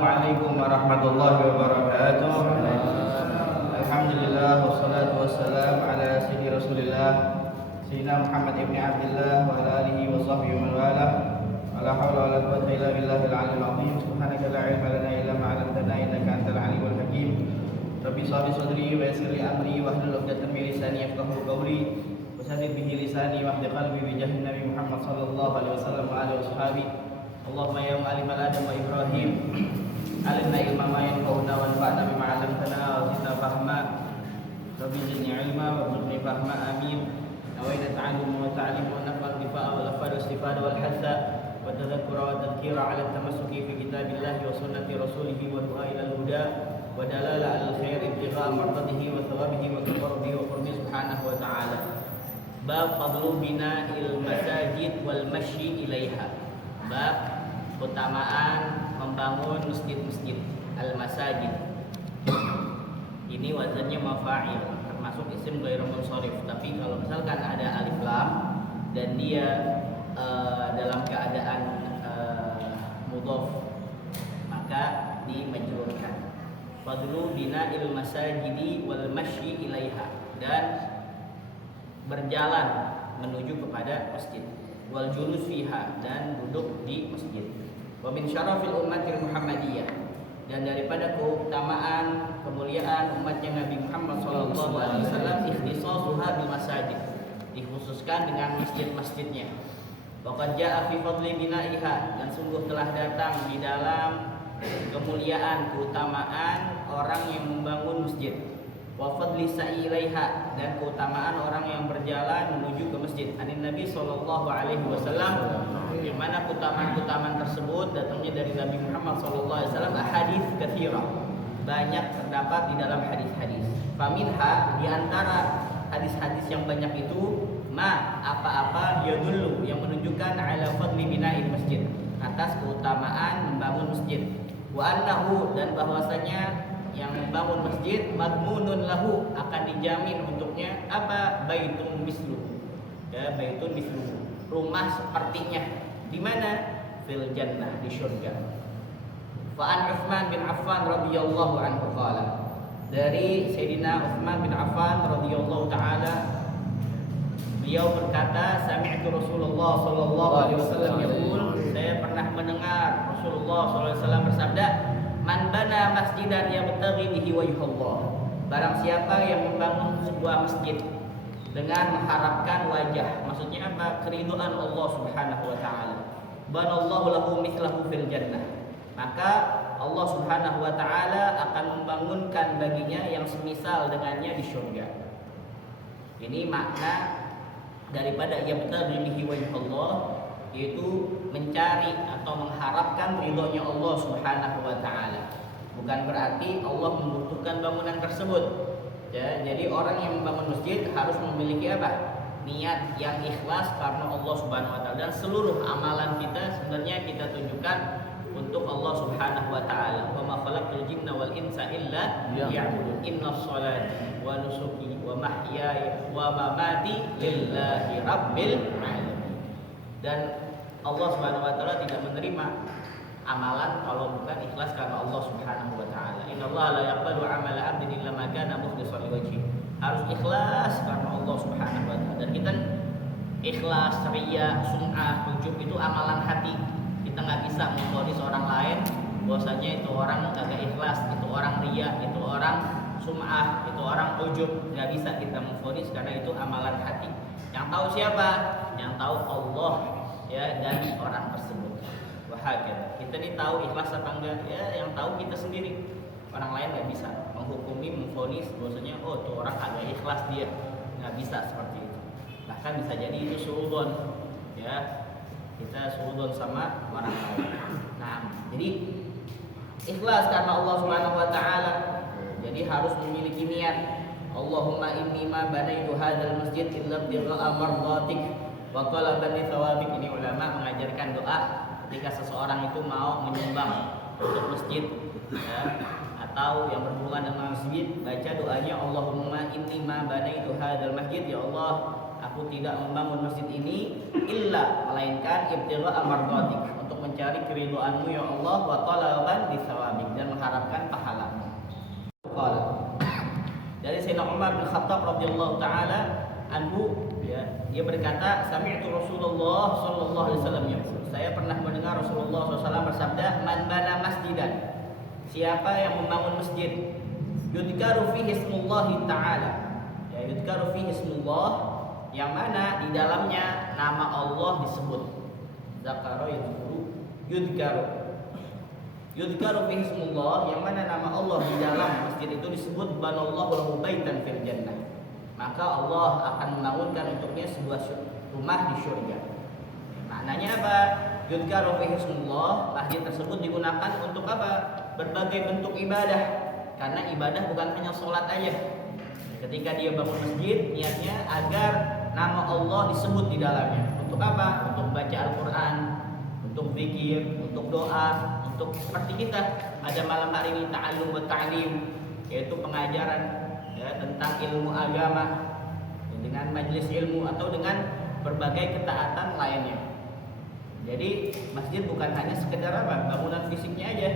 Assalamualaikum warahmatullahi wabarakatuh. Alhamdulillah wassalatu wassalam ala sayyidi Rasulillah Sayyidina Muhammad ibn Abdullah wa ala alihi wa sahbihi wa man walah. La haula wala quwwata illa billahil aliyyil azim. Subhanaka la ilma lana illa ma 'allamtana innaka antal alimul hakim. Rabbi shrah li sadri wa yassir li amri wahlul 'uqdatam min lisani yafqahu qawli wasaddid bihi lisani wahdi qalbi bi jahi Nabi Muhammad sallallahu alaihi wasallam wa alihi washabihi. Allahumma ya mu'allimal Adam wa Ibrahim alimna ilma ma yanfa'una wa anfa'na bima 'allamtana wa zidna fahma. Rabbi zidni ilma warzuqni fahma. Amin. Nawaina ta'allum wa ta'lim wa naf'al difa'a wal afad istifada wal hadza wa tadhakkura wa tadhkira 'ala tamassuki fi kitabillahi wa sunnati rasulih wa du'a ila al-huda wa dalala 'ala al-khair ibtigha'a mardatihi wa thawabihi wa qurbihi wa qurbi subhanahu wa ta'ala. Bab fadlu bina'il masajid wal masyi ilaiha. Bab keutamaan membangun masjid-masjid, al-masajid. Ini wazannya mafa'il, termasuk isim ghairu munsharif. Tapi kalau misalkan ada alif lam dan dia dalam keadaan mudhaf, maka dimajrurkan. Fadlu bina'il masajidi wal masyi ilaiha, dan berjalan menuju kepada masjid, wal julus fiha, dan duduk di masjid. Wa min syarafil ummatil Muhammadiyah, dan daripada keutamaan kemuliaan umatnya Nabi Muhammad sallallahu alaihi wasallam ikhtisasuha bil masajid, dikhususkan dengan masjid-masjidnya. Wa qad jaa fi fadli bina'iha, dan sungguh telah datang di dalam kemuliaan keutamaan orang yang membangun masjid. Wa fadli sa'ilaiha, dan keutamaan orang yang berjalan menuju ke masjid. Anin Nabi sallallahu alaihi wasallam, yang mana keutamaan-keutamaan tersebut datangnya dari Nabi Muhammad sallallahu alaihi wasallam hadis katsirah, banyak terdapat di dalam hadis-hadis. Faminha, di antara hadis-hadis yang banyak itu, ma apa-apa yadullu, yang menunjukkan ala fadli bina'il masjid, atas keutamaan membangun masjid. Wa annahu, dan bahwasanya yang membangun masjid madmunun lahu, akan dijamin untuknya apa, baitun mislu, ya, baitun mislu, rumah sepertinya. Di mana? Fil jannah, di surga. Fa an Utsman bin Affan radhiyallahu anhu qala, dari Sayyidina Utsman bin Affan radhiyallahu taala, beliau berkata, sami'tu Rasulullah sallallahu alaihi wasallam yaqul, saya pernah mendengar Rasulullah sallallahu alaihi wasallam bersabda, man bana masjidan yabtaghi bihi wajhallah, barang siapa yang membangun sebuah masjid dengan mengharapkan wajah, maksudnya apa? Keridhaan Allah Subhanahu wa taala. Banallahu lahu mithlahu fil jannah, maka Allah Subhanahu wa taala akan membangunkan baginya yang semisal dengannya di surga. Ini makna daripada yabtaghi bihi wajhallah, yaitu mencari atau mengharapkan ridhonya Allah Subhanahu wa taala. Bukan berarti Allah membutuhkan bangunan tersebut. Ya, jadi orang yang membangun masjid harus memiliki apa? Niat yang ikhlas karena Allah Subhanahu wa taala, dan seluruh amalan kita sebenarnya kita tunjukkan untuk Allah Subhanahu wa taala. Wa ma khalaqtul jinna wal insa illa liya'budun. Innas salati wa nusuki wa mahyaya wa mamati lillahi rabbil alamin. Dan Allah Subhanahu wa taala tidak menerima amalan kalau bukan ikhlas karena Allah Subhanahu wa taala. Innallaha la yaqbalu 'amala 'abdin illa ma kana mukhlishan liwajhi. Harus ikhlas karena Allah Subhanahu wa taala. Dan kita ikhlas, riya, sum'ah, ujub itu amalan hati. Kita nggak bisa memvonis orang lain bahwasanya itu orang kagak ikhlas, itu orang riya, itu orang sum'ah, itu orang ujub. Nggak bisa kita memvonis karena itu amalan hati. Yang tahu siapa? Yang tahu Allah, ya, dan orang tersebut. Wahakata. Kita nih tahu ikhlas apa enggak? Ya, yang tahu kita sendiri. Orang lain nggak bisa menghukumi, memvonis bahwasanya oh tuh orang agak ikhlas dia. Nggak bisa seperti itu. Bahkan bisa jadi itu suudzon, ya, kita suudzon sama orang lain. Nah, jadi ikhlas karena Allah Subhanahu wa taala. Jadi harus memiliki niat. Allahumma inni ma banaitu hadzal masjid illa bigha'a mardatik wa talaban li thawabik. Ini ulama mengajarkan doa ketika seseorang itu mau menyumbang untuk masjid, ya, atau yang berhubungan dengan masjid, baca doanya Allahumma inni ma banaitu hadzal masjid, ya Allah, aku tidak membangun masjid ini illa, melainkan ibtigha'a mardatik, untuk mencari keridhaanmu ya Allah, wa talaban li thawabik, Umar bin Khattab radhiyallahu taala anhu, ya, dia berkata, sami'tu Rasulullah sallallahu alaihi wasallam yaqul, saya pernah mendengar Rasulullah SAW bersabda, man bana masjidan, siapa yang membangun masjid, yudkaru fihi ismullahi ta'ala, ya, yudkaru fihi ismullah, yang mana di dalamnya nama Allah disebut. Zakara yudkaru fihi ismullah, yang mana nama Allah di dalam masjid itu disebut, banallahu lahu baitan fil jannah, maka Allah akan membangunkan untuknya sebuah rumah di surga. Maknanya apa? Yudkaru fihi ismullah, masjid tersebut digunakan untuk apa? Berbagai bentuk ibadah. Karena ibadah bukan hanya sholat aja. Ketika dia bangun masjid, niatnya agar nama Allah disebut di dalamnya. Untuk apa? Untuk baca Al-Quran, untuk zikir, untuk doa, untuk seperti kita ada malam hari ini ta'allum wa ta'lim, yaitu pengajaran, ya, tentang ilmu agama, ya, dengan majelis ilmu atau dengan berbagai ketaatan lainnya. Jadi masjid bukan hanya sekedar apa? Bangunan fisiknya aja,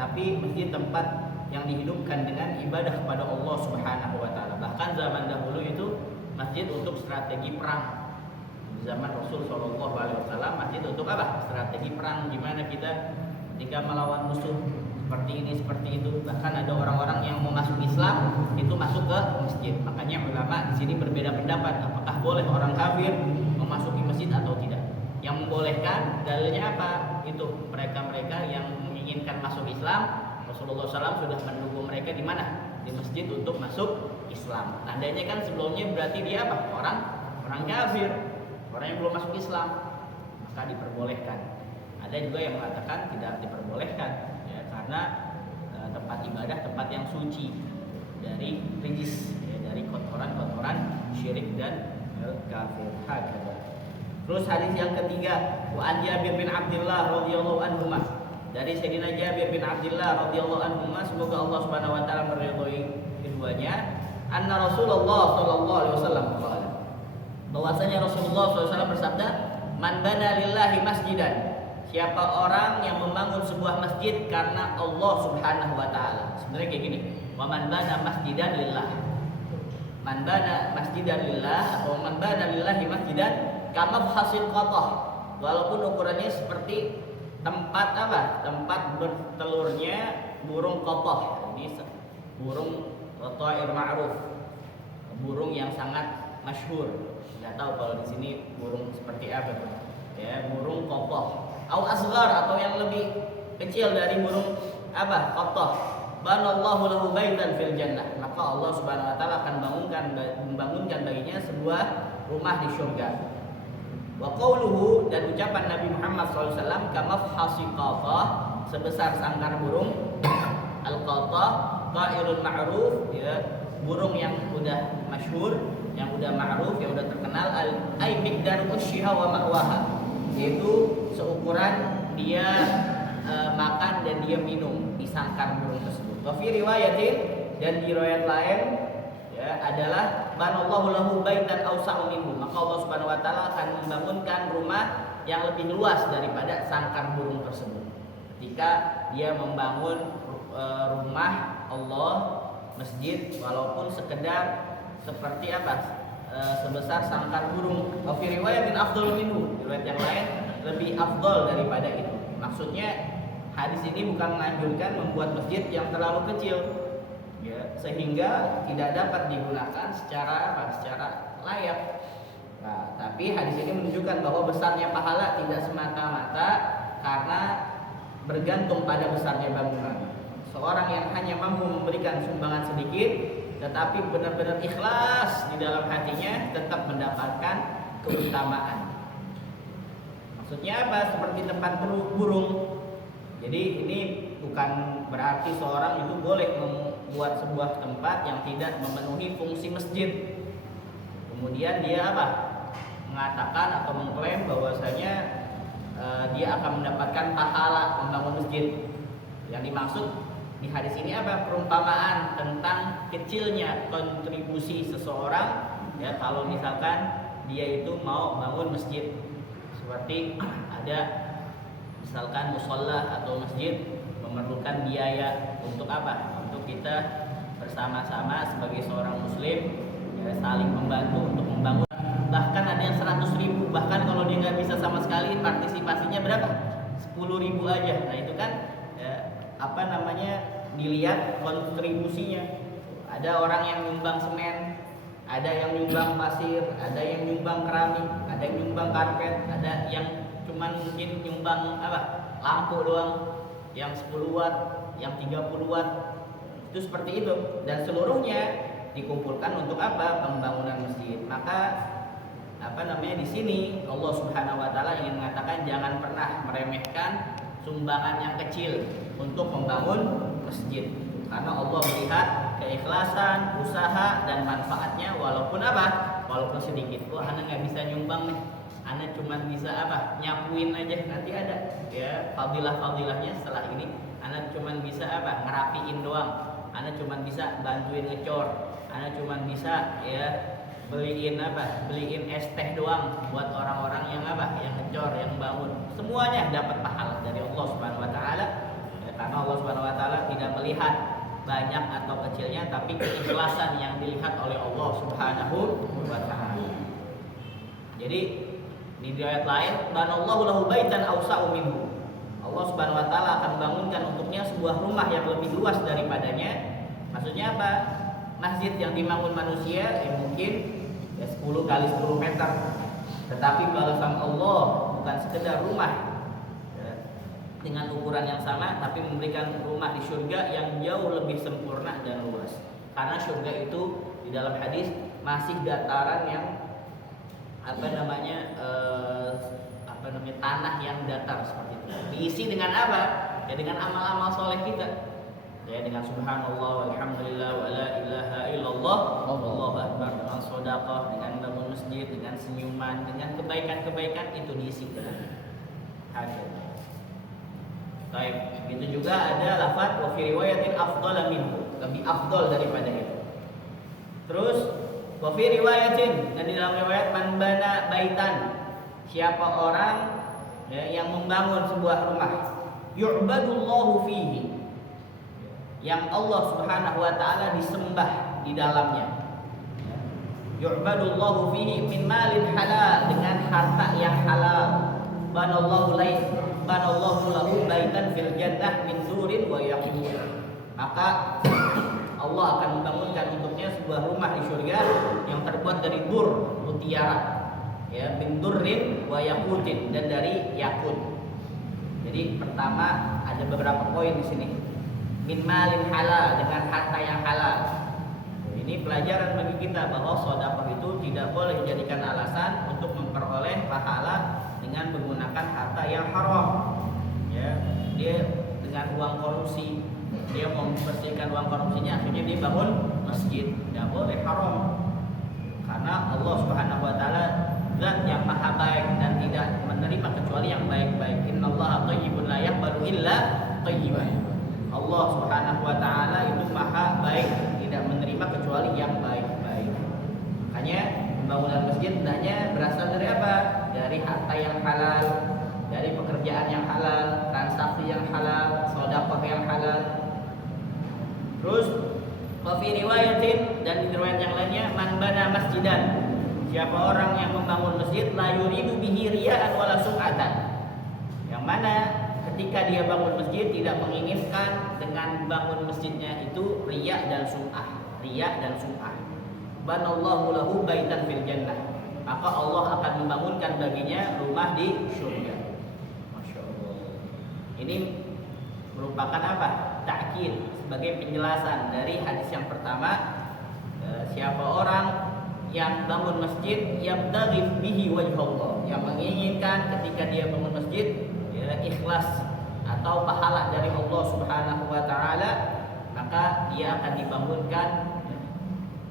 tapi masjid tempat yang dihidupkan dengan ibadah kepada Allah Subhanahu wa taala. Bahkan zaman dahulu itu masjid untuk strategi perang. Di zaman Rasul sallallahu alaihi wasallam masjid untuk apa? Strategi perang, gimana kita ketika melawan musuh seperti ini, seperti itu. Bahkan ada orang-orang yang mau masuk Islam itu masuk ke masjid. Makanya ulama di sini berbeda pendapat apakah boleh orang kafir memasuki masjid atau tidak. Yang membolehkan dalilnya apa? Itu mereka-mereka yang menginginkan masuk Islam, Rasulullah SAW sudah menunggu mereka di mana? Di masjid untuk masuk Islam. Tandanya kan sebelumnya berarti dia apa? Orang kafir, orang yang belum masuk Islam, maka diperbolehkan. Ada juga yang mengatakan tidak diperbolehkan, ya, karena tempat ibadah tempat yang suci dari rijis, ya, dari kotoran-kotoran syirik dan kafir. Terus hadis yang ketiga, wa an Jabir bin Abdullah radhiyallahu anhu, dari Sayyidina Jabir bin Abdullah radhiyallahu anhu, semoga Allah Subhanahu wa taala meridhoi keduanya, anna Rasulullah sallallahu alaihi wasallam qala, bahwasanya Rasulullah SAW bersabda, man bana lillahi masjidan, siapa orang yang membangun sebuah masjid karena Allah Subhanahu wa taala. Sebenarnya kayak gini, wa man bana masjidan lillah, man bana masjidan lillah atau man bana lillahi masjidan kama hasil qatah, walaupun ukurannya seperti tempat apa? Tempat bertelurnya burung qatah. Ini burung Ta'ir ma'ruf, burung yang sangat masyhur. Tidak tahu kalau di sini burung seperti apa, ya, burung qatah. Au asghar, atau yang lebih kecil dari burung apa? Qatah. Banallahu lahu baitan fil jannah, maka Allah Subhanahu wa taala akan membangunkan baginya sebuah rumah di surga. Wa qauluhu, dan ucapan Nabi Muhammad SAW, kamafhasi qatah, sebesar sangkar burung. Al-qatah ta'irun ma'ruf, ya, burung yang udah masyhur, yang udah ma'ruf, yang udah terkenal. Ay miqdaru ushiha wa ma'waha, yaitu seukuran dia makan dan dia minum di sangkar burung tersebut. Wa fi riwayatin, dan di riwayat lain, ya, adalah banallahu lahu baitan awsa'u minhu, maka Allah Subhanahu wa taala akan membangunkan rumah yang lebih luas daripada sangkar burung tersebut. Ketika dia membangun rumah Allah, masjid, walaupun sekedar seperti apa? Sebesar sangkar burung. Wa fi riwayatin afdal minhu, riwayat yang lain lebih afdal daripada itu. Maksudnya hadis ini bukan menganjurkan membuat masjid yang terlalu kecil, ya, sehingga tidak dapat digunakan secara layak. Nah, tapi hadis ini menunjukkan bahwa besarnya pahala tidak semata-mata karena bergantung pada besarnya bangunan. Seorang yang hanya mampu memberikan sumbangan sedikit tetapi benar-benar ikhlas di dalam hatinya tetap mendapatkan keutamaan. Maksudnya apa? Seperti tempat burung. Jadi ini bukan berarti seorang itu boleh membuat sebuah tempat yang tidak memenuhi fungsi masjid. Kemudian dia apa? Mengatakan atau mengklaim bahwasanya dia akan mendapatkan pahala membangun masjid. Yang dimaksud di hadis ini apa? Perumpamaan tentang kecilnya kontribusi seseorang, ya, kalau misalkan dia itu mau bangun masjid. Seperti ada misalkan musholla atau masjid memerlukan biaya untuk apa? Untuk kita bersama-sama sebagai seorang muslim, ya, saling membantu untuk membangun. Bahkan ada yang 100.000, bahkan kalau dia nggak bisa sama sekali, partisipasinya berapa? 10.000 aja. Nah itu kan dilihat kontribusinya. Ada orang yang nyumbang semen, ada yang nyumbang pasir, ada yang nyumbang keramik, ada yang nyumbang karpet, ada yang cuman mungkin nyumbang lampu doang, yang 10 watt, yang 30 watt. Itu seperti itu, dan seluruhnya dikumpulkan untuk apa? Pembangunan masjid. Maka di sini Allah Subhanahu wa taala ingin mengatakan jangan pernah meremehkan sumbangan yang kecil untuk membangun masjid. Karena Allah melihat keikhlasan, usaha dan manfaatnya walaupun walaupun sedikit. Anak nggak bisa nyumbang nih. Anak cuma bisa nyapuin aja, nanti ada ya fadilah-fadilahnya setelah ini. Anak cuma bisa ngerapiin doang. Anak cuma bisa bantuin ngecor. Anak cuma bisa beliin es teh doang buat orang-orang yang ngecor, yang bangun. Semuanya dapat pahala dari Allah Subhanahu wa taala. Karena Allah Subhanahu wa taala tidak melihat banyak atau kecilnya, tapi keikhlasan yang dilihat oleh Allah Subhanahu wa taala. Jadi di riwayat lain, banallahu lahu baitan awsa'u minhu. Allah Subhanahu wa taala akan bangunkan untuknya sebuah rumah yang lebih luas daripadanya. Maksudnya apa? Masjid yang dibangun manusia mungkin 10 kali 10 meter. Tetapi balasan Allah bukan sekedar rumah dengan ukuran yang sama, tapi memberikan rumah di surga yang jauh lebih sempurna dan luas. Karena surga itu di dalam hadis masih dataran yang tanah yang datar seperti itu. Diisi dengan apa? Ya dengan amal-amal soleh kita. Ya dengan subhanallah walhamdulillah wa la ilaha illallah wallahu akbar, dengan sedekah, dengan bangun masjid, dengan senyuman, dengan kebaikan-kebaikan itu diisi dengan hajat. Baik, begitu juga ada lafaz wa fi riwayatin afdal minhu, lebih afdal daripada itu. Terus wa fi riwayatin, dan di dalam riwayat man bana baitan, siapa orang yang membangun sebuah rumah yu'badullahu fihi, yang Allah Subhanahu wa taala disembah di dalamnya. Yu'badullahu fihi min malin halal, dengan harta yang halal. Banallahu lahu baitan fil jannah min durin wa yaqut. Maka Allah akan membangunkan untuknya sebuah rumah di surga yang terbuat dari dur, mutiara, ya, min durrin wa yaqutin, dan dari yakut. Jadi pertama ada beberapa poin di sini. Min malin halal, dengan harta yang halal. Ini pelajaran bagi kita bahwa sedekah itu tidak boleh dijadikan alasan untuk memperoleh pahala dengan menggunakan harta yang haram. Ya, dia dengan uang korupsi, dia mau membersihkan uang korupsinya, akhirnya dia bangun masjid. Tidak boleh, haram. Karena Allah Subhanahu wa taala zat yang maha baik dan tidak menerima kecuali yang baik-baik. Innallaha thayyibun la yaqbalu illa thayyiban. Allah Subhanahu wa taala itu maha baik, tidak menerima kecuali yang baik-baik. Makanya pembangunan masjid hendaknya berasal dari apa? Dari harta yang halal, dari pekerjaan yang halal, transaksi yang halal, sedekah yang halal. Terus wa fi riwayatin, dan di riwayat yang lainnya, man bana masjidan, siapa orang yang membangun masjid la yuridu bihi riya'an wala sum'atan, yang mana ketika dia bangun masjid tidak menginginkan dengan bangun masjidnya itu riya dan sum'ah. Banallahu lahu baitan fil jannah, maka Allah akan membangunkan baginya rumah di surga. Masya Allah. Ini merupakan apa? Ta'kid, sebagai penjelasan dari hadis yang pertama. Siapa orang yang bangun masjid yabtaghi bihi wajhallah, yang menginginkan ketika dia bangun masjid ikhlas atau pahala dari Allah Subhanahu wa taala, maka dia akan dibangunkan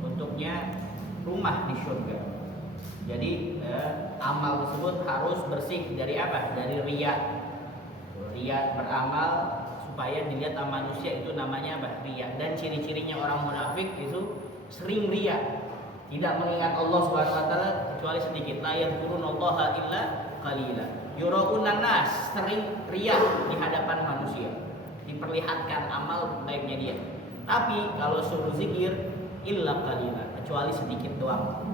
untuknya rumah di surga. Jadi amal tersebut harus bersih dari apa? Dari riya. Riya beramal supaya dilihat sama manusia, itu namanya apa? Riya. Dan ciri-cirinya orang munafik itu sering riya, tidak mengingat Allah Subhanahu wa taala kecuali sedikit. La yadhkurunallaha illa qalila. Yura'unan nas, sering riya di hadapan manusia, diperlihatkan amal baiknya dia. Tapi kalau suruh zikir illa qalila, kecuali sedikit doang.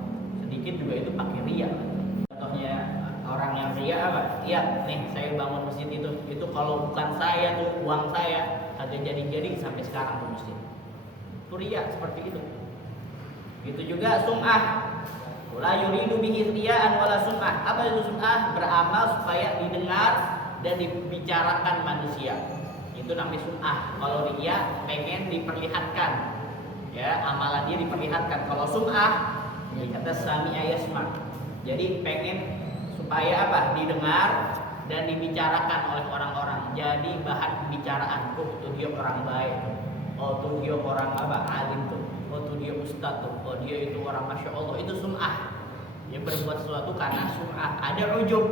Sedikit juga itu pakai riya. Contohnya orang yang riya apa? Iya, nih saya bangun masjid itu kalau bukan saya tuh uang saya agak jadi sampai sekarang tuh masjid. Itu riya seperti itu. Itu juga sum'ah. La yuridu bihi riya'an wala sum'ah. Apa itu sum'ah? Beramal supaya didengar dan dibicarakan manusia. Itu namanya sum'ah. Kalau riya pengen diperlihatkan, ya amalan dia diperlihatkan. Kalau sum'ah, kata sami'a yasma'. Jadi pengen supaya apa? Didengar dan dibicarakan oleh orang-orang. Jadi bahan pembicaraan. Tuh dia orang baik. Oh tuh dia orang apa? Alim tuh. Oh tuh dia ustaz tuh. Oh dia itu orang masya Allah. Itu sum'ah. Dia berbuat sesuatu karena sum'ah. Ada ujub.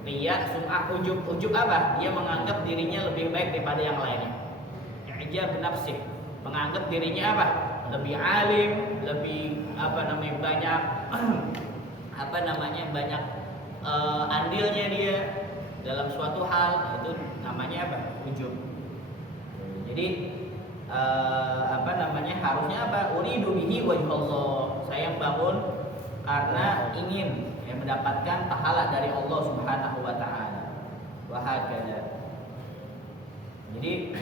Riya, sum'ah, ujub. Ujub apa? Dia menganggap dirinya lebih baik daripada yang lainnya. I'jab nafsik. Menganggap dirinya apa? Lebih alim, lebih banyak banyak andilnya dia dalam suatu hal. Itu namanya apa? Ujub. Jadi harusnya apa? Uridu bihi wajhallah. Saya bangun karena ingin mendapatkan pahala dari Allah Subhanahu wa taala. Wa hakadha. Jadi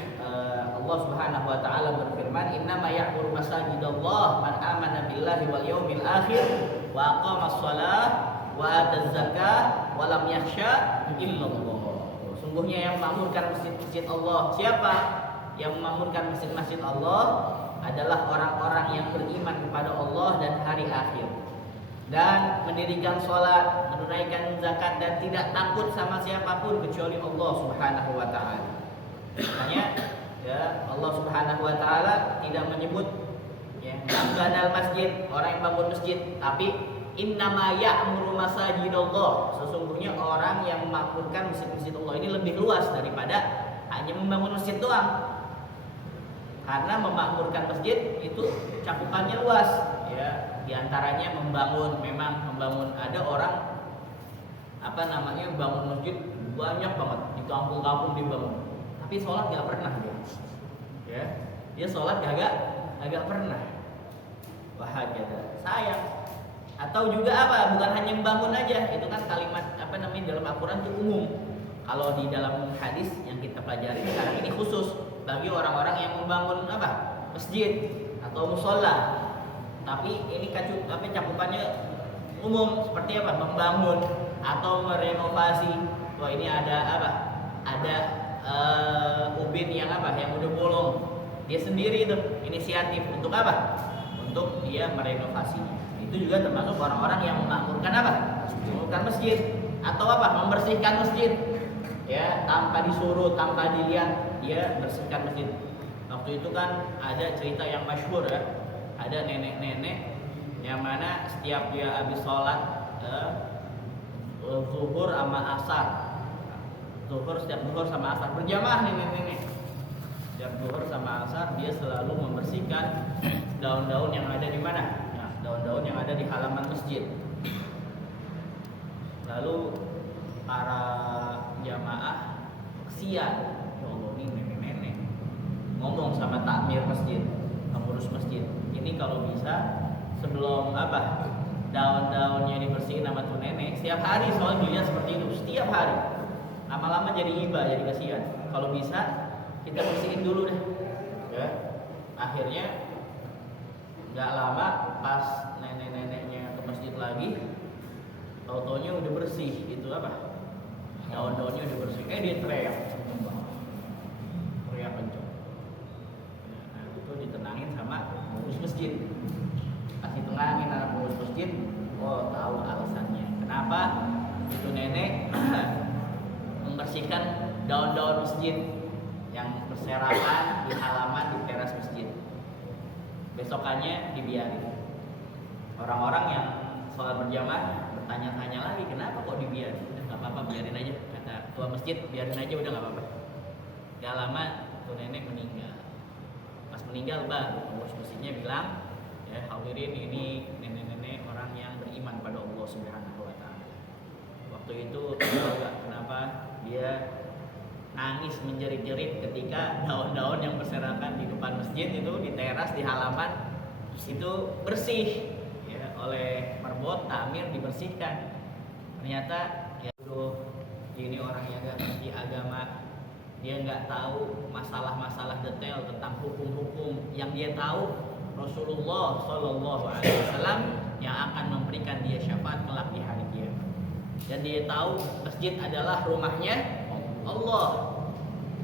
Allah Subhanahu wa taala berfirman, "Innama ya'muru masajidallah man amana billahi wal yawmil akhir wa aqamas shalah wa ataz zakah wa lam yakhsha illallah." Sungguhnya yang memakmurkan masjid-masjid Allah, siapa? Yang memakmurkan masjid-masjid Allah adalah orang-orang yang beriman kepada Allah dan hari akhir, dan mendirikan sholat, menunaikan zakat, dan tidak takut sama siapapun kecuali Allah Subhanahu wa taala. Makanya ya Allah Subhanahu wa taala tidak menyebut banal masjid, orang yang bangun masjid, tapi innama ya'muru masajidallah. Sesungguhnya orang yang memakmurkan masjid-masjid Allah ini lebih luas daripada hanya membangun masjid doang. Karena memakmurkan masjid itu cakupannya luas, ya. Di antaranya membangun ada orang bangun masjid banyak banget di kampung-kampung dibangun, tapi sholat nggak pernah dia, ya dia sholat agak pernah. Bahagia, sayang. Atau juga bukan hanya membangun aja, itu kan kalimat dalam Al-Quran itu umum. Kalau di dalam hadis yang kita pelajari sekarang ini khusus bagi orang-orang yang membangun masjid atau musola. Tapi ini cakupannya umum, seperti membangun atau merenovasi. Wah ini ada ubin yang udah bolong, dia sendiri itu inisiatif untuk untuk dia merenovasinya. Itu juga termasuk orang-orang yang memakmurkan masjid atau membersihkan masjid, ya tanpa disuruh, tanpa dilihat dia bersihkan masjid. Waktu itu kan ada cerita yang masyhur, ya, ada nenek-nenek yang mana setiap dia habis sholat zuhur sama asar, setiap zuhur sama asar berjamaah nenek-nenek, setiap zuhur sama asar dia selalu membersihkan daun-daun yang ada di mana? Nah, daun-daun yang ada di halaman masjid. Lalu para jamaah kesian, ya Allah ini nenek-nenek, ngomong sama takmir masjid, pengurus masjid, ini kalau bisa sebelum daun-daunnya dibersihin sama tuh nenek, setiap hari soal dilihat seperti itu, setiap hari. Lama-lama jadi iba, jadi kasihan. Kalau bisa kita bersihin dulu deh, ya. Akhirnya nggak lama pas nenek-neneknya ke masjid lagi, tau-taunya udah bersih itu daun-daunnya udah bersih. Dia teriak kenceng. Nah, itu ditenangin sama pengurus masjid. Kasih tenangin anak pengurus masjid. Oh tahu alasannya. Kenapa itu nenek membersihkan daun-daun masjid yang berserakan di halaman di teras masjid. Besokannya dibiarin. Orang-orang yang sholat berjamaah bertanya-tanya lagi, kenapa kok dibiarin? Udah nggak apa-apa, biarin aja. Kata tua masjid, biarin aja, udah nggak apa-apa. Gak lama tuh nenek meninggal. Pas meninggal baru pengurus masjidnya bilang, ya hadirin ini nenek-nenek orang yang beriman pada Allah Subhanahu wa taala. Waktu itu tahu gak kenapa dia nangis menjerit-jerit ketika daun-daun yang berserakan di depan masjid masjid itu di teras di halaman itu bersih ya, oleh marbot tamir dibersihkan. Ternyata ya ini orang yang nggak ngerti agama, dia nggak tahu masalah-masalah detail tentang hukum-hukum. Yang dia tahu Rasulullah Shallallahu Alaihi Wasallam yang akan memberikan dia syafaat kelak di hari kiamat. Dan dia tahu masjid adalah rumahnya Allah.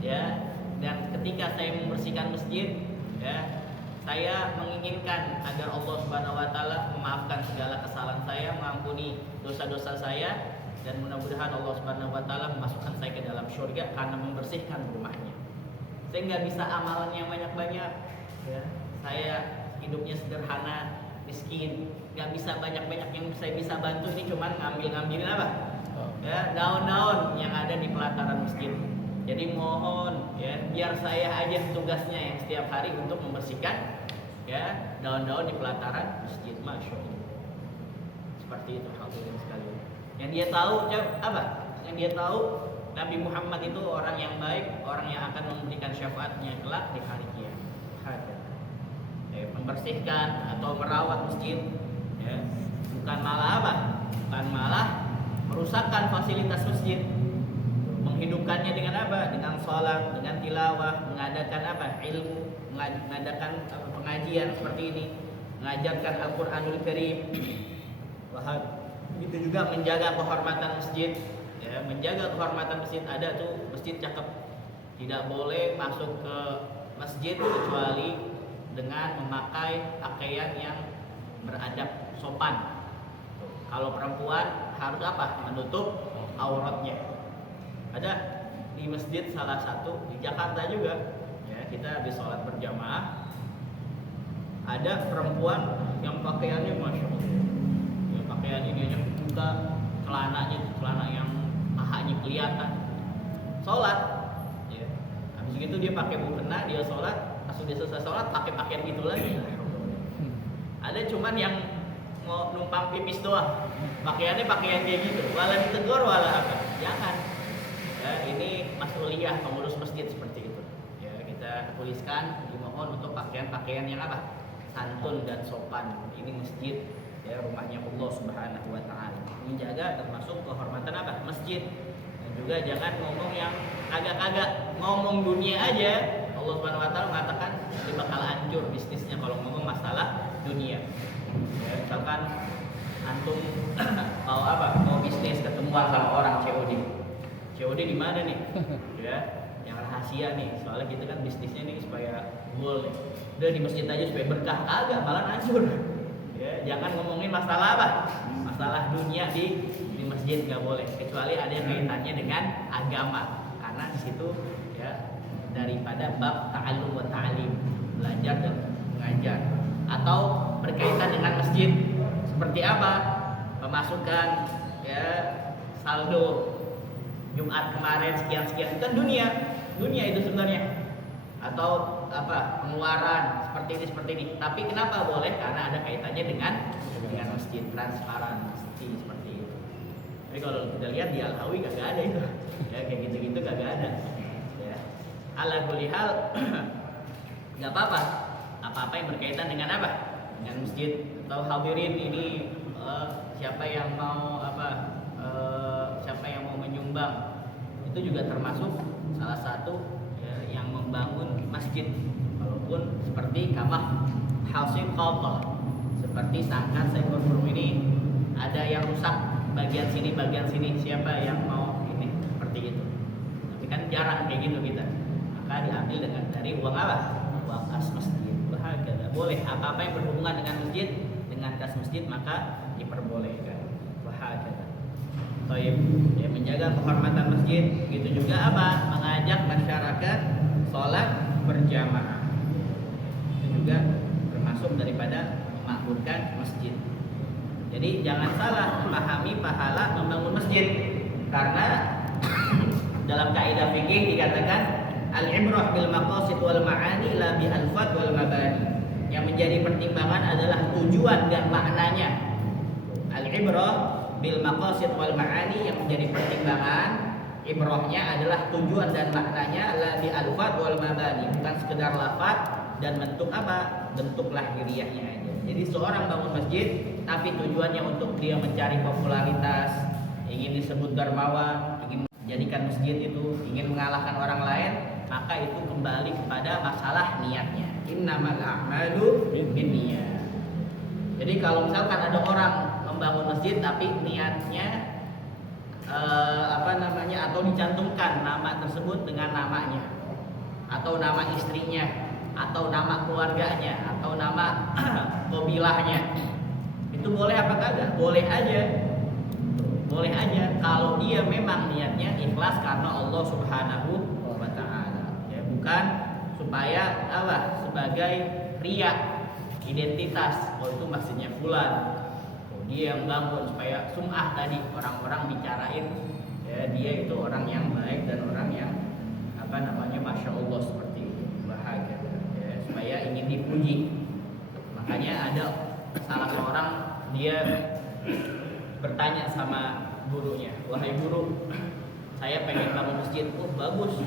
Ya, dan ketika saya membersihkan masjid, ya, saya menginginkan agar Allah Subhanahu Wa Taala memaafkan segala kesalahan saya, mengampuni dosa-dosa saya, dan mudah-mudahan Allah Subhanahu Wa Taala memasukkan saya ke dalam surga karena membersihkan rumahnya. Saya nggak bisa amalan yang banyak-banyak, ya. Saya hidupnya sederhana, miskin, nggak bisa banyak-banyak. Yang saya bisa bantu ini cuma ngambilin apa? Ya, daun-daun yang ada di pelataran masjid. Jadi mohon ya, biar saya aja tugasnya yang setiap hari untuk membersihkan ya daun-daun di pelataran masjid. Masya Allah. Seperti itu hadirin sekalian. Yang dia tahu apa? Yang dia tahu Nabi Muhammad itu orang yang baik, orang yang akan memberikan syafaatnya kelak di hari kiamat. Ya, membersihkan atau merawat masjid, ya, bukan malah apa? Bukan malah merusakkan fasilitas masjid. Menghidupkannya dengan apa? Dengan sholat, dengan tilawah, mengadakan apa? Ilmu, mengadakan pengajian seperti ini, mengajarkan Al-Quranul Karim. Itu juga menjaga kehormatan masjid, ya, menjaga kehormatan masjid. Ada tuh masjid cakep, tidak boleh masuk ke masjid kecuali dengan memakai pakaian yang beradab, sopan. Kalau perempuan harus apa? Menutup auratnya. Ada di masjid salah satu di Jakarta juga, ya, kita habis sholat berjamaah, ada perempuan yang pakaiannya masya Allah, ya, pakaian ini aja buka celananya, celana yang pahanya kelihatan, sholat, ya, habis gitu dia pakai mukena, dia sholat, pas sudah selesai sholat pakai pakaian gitu lagi. Ada cuman yang mau numpang pipis doang, pakaiannya pakaian kayak gitu, wala ditegur wala apa, jangan. Ya, ini mas'uliyah pengurus masjid seperti itu. Ya, kita tuliskan dimohon untuk pakaian-pakaian yang apa? Santun dan sopan. Ini masjid, ya, rumahnya Allah Subhanahu Wa Taala. Menjaga termasuk kehormatan apa? Masjid. Dan juga jangan ngomong yang kagak-kagak, ngomong dunia aja. Allah Subhanahu Wa Taala mengatakan dia bakal hancur bisnisnya kalau ngomong masalah dunia. Ya, misalkan antum mau apa? Mau bisnis ketemuan sama orang COD. COD di mana nih? Ya, yang rahasia nih. Soalnya kita kan bisnisnya nih supaya goal nih. Udah di masjid aja supaya berkah, kagak, malah hancur. Ya, jangan ngomongin masalah apa? Masalah dunia di masjid nggak boleh, kecuali ada yang kaitannya dengan agama. Karena di situ ya daripada bab ta'allum wa ta'lim, belajar dan mengajar. Atau berkaitan dengan masjid seperti apa? Pemasukan, ya, saldo Jumat kemarin sekian-sekian, itu kan dunia itu sebenarnya. Atau apa, pengeluaran seperti ini. Tapi kenapa boleh? Karena ada kaitannya dengan masjid, transparansi seperti itu. Tapi kalau kita lihat di Al-Hawi gak ada itu. Ya, kayak gitu-gitu gak ada. Ya. Ala kulli hal enggak apa-apa. Apa-apa yang berkaitan dengan apa? Dengan masjid atau hadirin ini siapa yang mau apa? Siapa yang mau menyumbang, itu juga termasuk salah satu ya, yang membangun masjid. Walaupun seperti kamah hasil qadha, seperti sangkan seekor burung ini ada yang rusak bagian sini, siapa yang mau ini seperti itu. Tapi kan jarang kayak gitu kita, maka diambil dari uang apa? Uang kas masjid. Bahagia, boleh apa-apa yang berhubungan dengan masjid, dengan kas masjid maka diperbolehkan. Bahagia. Taib, ya, menjaga kehormatan masjid, gitu juga apa? Mengajak masyarakat sholat berjamaah. Itu juga termasuk daripada memakmurkan masjid. Jadi jangan salah memahami pahala membangun masjid, karena dalam kaidah fikih dikatakan al-ibrah bil maqasid wal ma'ani la bi alfat wal mabani. Yang menjadi pertimbangan adalah tujuan dan maknanya. Al-ibrah bil maqasid wal ma'ani, yang menjadi pertimbangan ibrahnya adalah tujuan dan maknanya, la bi alfat wal mabani, bukan sekedar lafaz dan bentuk apa? Bentuk lahiriahnya aja. Jadi seorang bangun masjid tapi tujuannya untuk dia mencari popularitas, ingin disebut dermawan, ingin menjadikan masjid itu, ingin mengalahkan orang lain, maka itu kembali kepada masalah niatnya. Innamal a'malu binniyat. Jadi kalau misalkan ada orang membangun masjid tapi niatnya atau dicantumkan nama tersebut dengan namanya, atau nama istrinya, atau nama keluarganya, atau nama kabilahnya, itu boleh apa kagak? Boleh aja. Boleh aja kalau dia memang niatnya ikhlas karena Allah Subhanahu wa taala. Ya, bukan supaya sebagai riya, identitas. Oh itu maksudnya fulan. Oh, dia yang bangun supaya sum'ah tadi, orang-orang bicarain ya dia itu orang yang baik dan orang yang masya Allah seperti itu, bahagia ya, supaya ingin dipuji. Makanya ada salah seorang dia bertanya sama gurunya, wahai guru, saya pengen bangun masjid. Oh bagus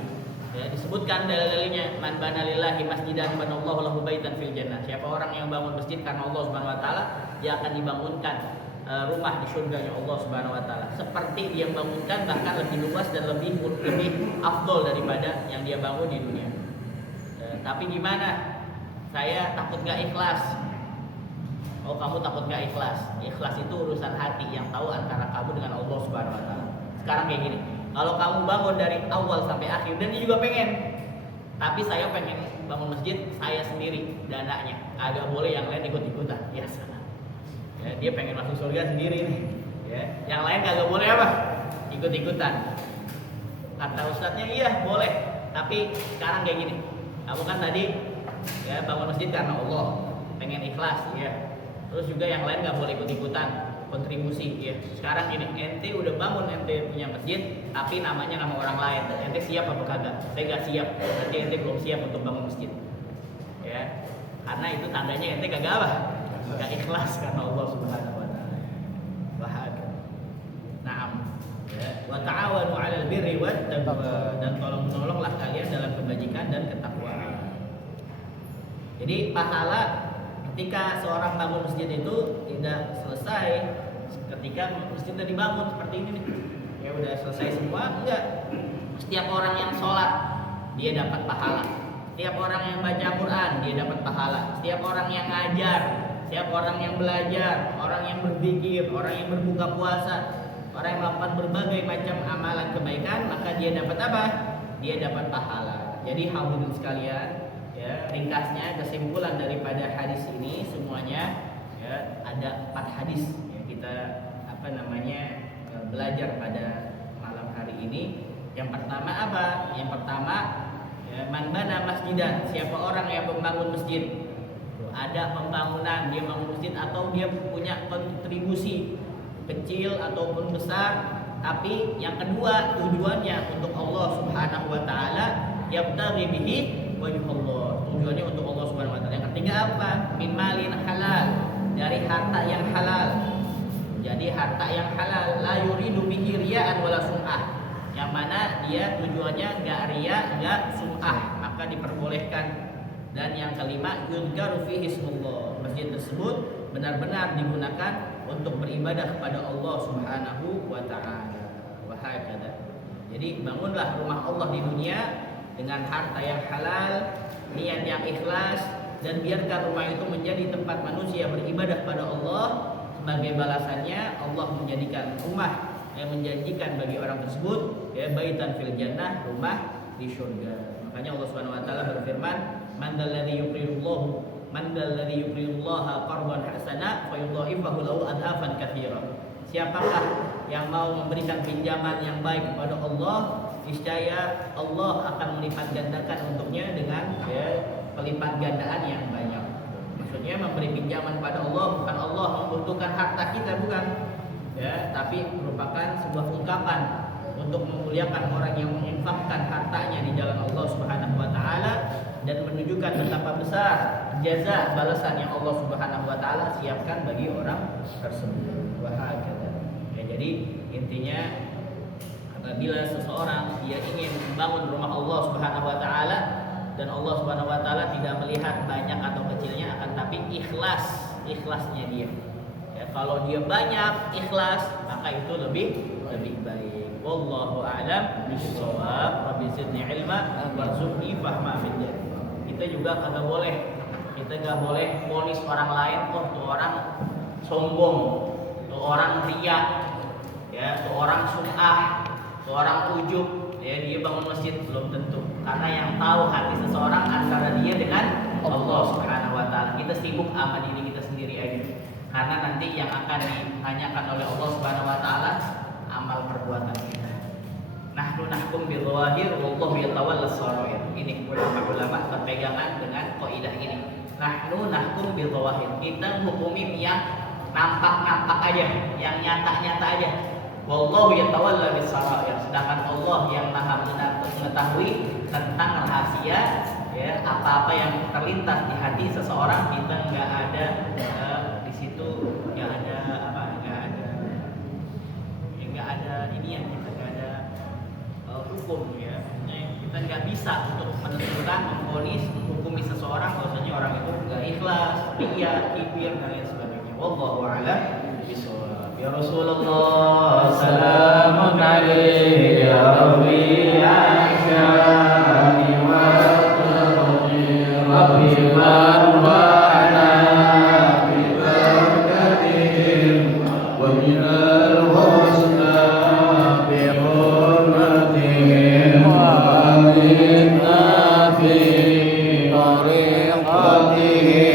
ya, disebutkan dalil-dalilnya, man bana lillahi masjidan banallahu lahu baitan fil jannah. Siapa orang yang bangun masjid karena Allah Subhanahu wa taala, dia akan dibangunkan rumah di surganya Allah Subhanahu wa taala. Seperti dia bangunkan, bahkan lebih luas dan lebih afdol daripada yang dia bangun di dunia. Tapi gimana? Saya takut gak ikhlas. Oh kamu takut gak ikhlas? Ikhlas itu urusan hati, yang tahu antara kamu dengan Allah Subhanahu wa taala. Sekarang kayak gini, kalau kamu bangun dari awal sampai akhir, dan dia juga pengen, tapi saya pengen bangun masjid saya sendiri, dananya agak boleh, yang lain ikut-ikutan. Ya salah. Ya, dia pengen masuk surga sendiri nih. Ya, yang lain kagak boleh apa? Ikut-ikutan. Kata ustadznya iya boleh, tapi sekarang kayak gini. Kamu kan tadi ya bangun masjid karena Allah, pengen ikhlas ya. Terus juga yang lain nggak boleh ikut-ikutan kontribusi ya. Sekarang ini ente udah bangun, ente punya masjid tapi namanya nama orang lain. Ente siap apa kagak? Saya nggak siap. Berarti ente belum siap untuk bangun masjid. Ya. Karena itu tandanya ente kagak apa? Gak ikhlas karena Allah Subhanahu wa taala. Bahagia. Naam. Ya, wa ta'awanu 'alal birri wat taqwa, dan tolong-menolonglah kalian dalam kebajikan dan ketakwaan. Jadi pahala ketika seorang bangun masjid itu tidak selesai ketika masjid sudah dibangun seperti ini nih. Ya udah selesai semua, enggak. Setiap orang yang sholat dia dapat pahala. Setiap orang yang baca Quran dia dapat pahala. Setiap orang yang ngajar, setiap orang yang belajar, orang yang berzikir, orang yang berbuka puasa, orang yang melakukan berbagai macam amalan kebaikan, maka dia dapat apa? Dia dapat pahala. Jadi hadirin sekalian, ya, ringkasnya kesimpulan daripada hadis ini semuanya ya, ada 4 hadis ya, kita belajar pada malam hari ini. Yang pertama apa? Yang pertama ya, man bana masjidan, siapa orang yang membangun masjid. Ada pembangunan, dia bangun masjid atau dia punya kontribusi kecil ataupun besar, tapi yang kedua tujuannya untuk Allah Subhanahu wa taala, yabtaghi bihi wajhullah, tujuannya untuk Allah Subhanahu wa taala. Yang ketiga apa? Min malin halal, dari harta yang halal. Jadi harta yang halal, la yuridu bihi riya'an wala sum'ah, yang mana dia tujuannya enggak riya, enggak sum'ah, maka diperbolehkan. Dan yang kelima, yudhkaru fihi ismullah, masjid tersebut benar-benar digunakan untuk beribadah kepada Allah Subhanahu wa taala. Wa hakadha. Jadi bangunlah rumah Allah di dunia dengan harta yang halal, niat yang ikhlas, dan biarkan rumah itu menjadi tempat manusia beribadah pada Allah. Sebagai balasannya Allah menjadikan rumah yang menjanjikan bagi orang tersebut ya baitan fil jannah, rumah di surga. Makanya Allah Subhanahu wa taala berfirman, man dzalladzi yuqridullaha qardan hasana fayudha'ifahu lahu adhafan katsira. Siapakah yang mau memberikan pinjaman yang baik kepada Allah, niscaya Allah akan melipat gandakan untuknya dengan pelipat gandaan yang banyak. Maksudnya memberi pinjaman pada Allah bukan Allah membutuhkan harta kita, bukan ya, tapi merupakan sebuah ungkapan untuk memuliakan orang yang menginfakkan hartanya di jalan Allah Subhanahu wa taala dan menunjukkan betapa besar jaza balasan yang Allah Subhanahu wa taala siapkan bagi orang tersebut. Ya, jadi intinya apabila seseorang dia ingin membangun rumah Allah Subhanahu wa taala dan Allah Subhanahu wa taala tidak melihat melihat banyak atau kecilnya, akan tapi ikhlasnya dia. Ya, kalau dia banyak ikhlas, maka itu lebih baik. Wallahu a'lam bishawab. Rabbi zidni ilma warzuqni fahma fid din. Kita juga kagak boleh vonis orang lain, oh tuh orang sombong, tuh orang riya, ya, tuh orang sum'ah, tuh orang ujub, ya, dia bangun masjid. Belum tentu, karena yang tahu hati seseorang antara dia dengan Allah Subhanahu wa taala. Kita sibuk sama diri kita sendiri aja. Karena nanti yang akan ditanyakan oleh Allah Subhanahu wa taala amal perbuatan kita. Nahnu nahkum bil zawahir wallahu yatawallas sarair. Ini ulama berpegangan dengan kaidah ini. Nahnu nahkum bil zawahir. Kita hukumin yang nampak-nampak aja, yang nyata-nyata aja. Wallahu yatawalla bis sarair. Sedangkan Allah yang Maha mengetahui tentang rahasia, ya, apa-apa yang terlintas di hati seseorang. Kita nggak ada di situ, nggak ada ini yang kita nggak ada hukum, ya. Kita nggak bisa untuk menentukan, memvonis, menghukumi seseorang bahwasanya orang itu nggak ikhlas, riya, kibir dan lain sebagainya. Wallahu a'lam bishawab. Ya Rasulullah, salamun alaihi ya Rabbi asyani wa rabbi wa ala bi barakatihim wa minal husna bi hurmatihim wa minna fi tariqatihim